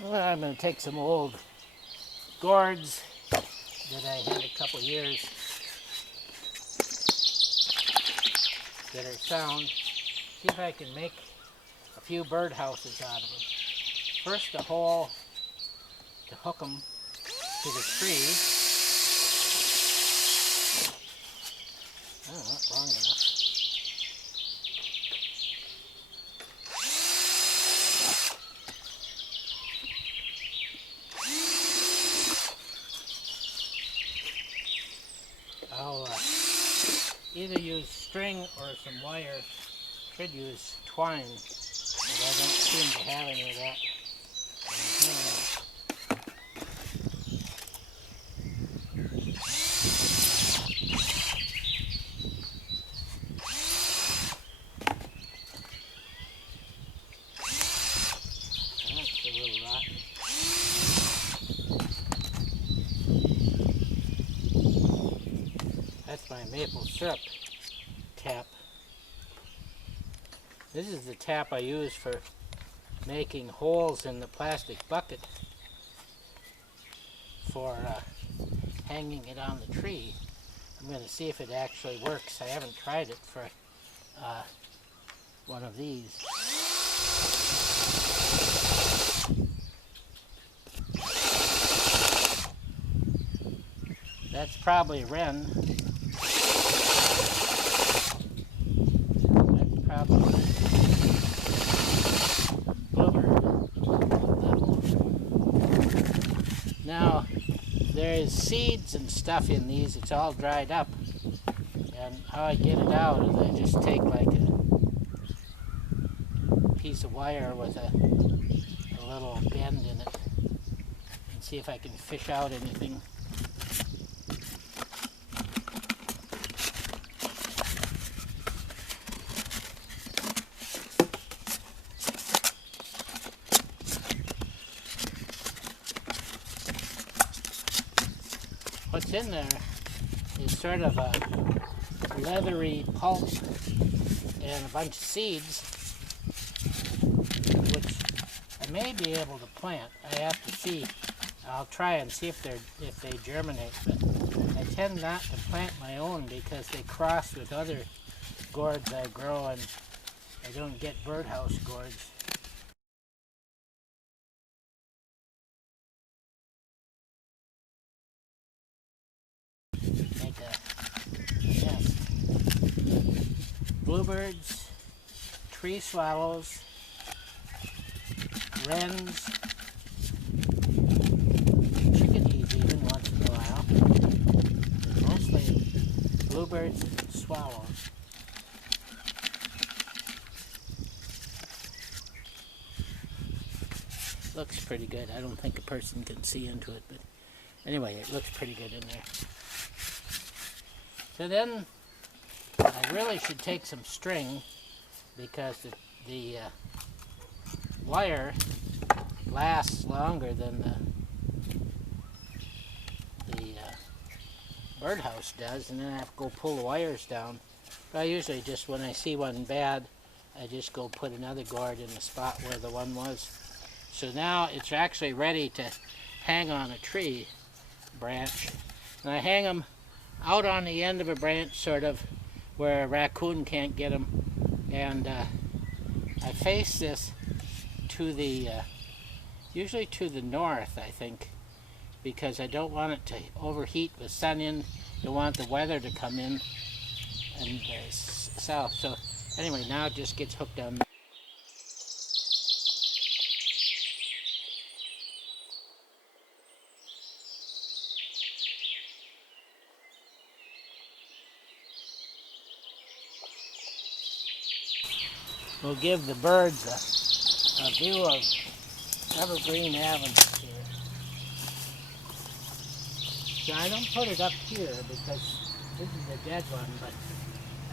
Well, I'm going to take some old gourds that I had a couple years that are sound. See if I can make a few birdhouses out of them. First, a hole to hook them to the tree. Oh, not long enough. I'll either use string or some wire. Could use twine, but I don't seem to have any of that. That's a little rotten. That's my maple syrup tap. This is the tap I use for making holes in the plastic bucket for hanging it on the tree. I'm going to see if it actually works. I haven't tried it for one of these. That's probably a wren. That's probably bluebird. Now, there is seeds and stuff in these. It's all dried up. And how I get it out is I just take like a piece of wire with a little bend in it and see if I can fish out anything. What's in there is sort of a leathery pulp and a bunch of seeds, which I may be able to plant. I have to see. I'll try and see if they germinate, but I tend not to plant my own because they cross with other gourds I grow, and I don't get birdhouse gourds. Make a nest. Bluebirds, tree swallows, wrens, chickadees even once in a while. Mostly bluebirds and swallows. Looks pretty good. I don't think a person can see into it, but anyway, it looks pretty good in there. So then, I really should take some string because the wire lasts longer than the birdhouse does, and then I have to go pull the wires down. But I usually just, when I see one bad, I just go put another gourd in the spot where the one was. So now it's actually ready to hang on a tree branch, and I hang them out on the end of a branch, sort of where a raccoon can't get them, and I face this to the usually to the north, I think, because I don't want it to overheat with sun in. Don't want the weather to come in and south. So anyway, now it just gets hooked on. We'll give the birds a view of Evergreen Avenue here. So I don't put it up here because this is a dead one, but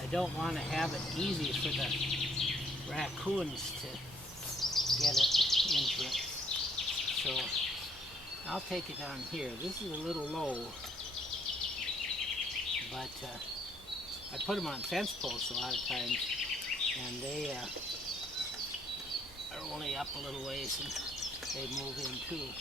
I don't want to have it easy for the raccoons to get it into it. So I'll take it on here. This is a little low, but I put them on fence posts a lot of times, and they are only up a little ways. And they move in too.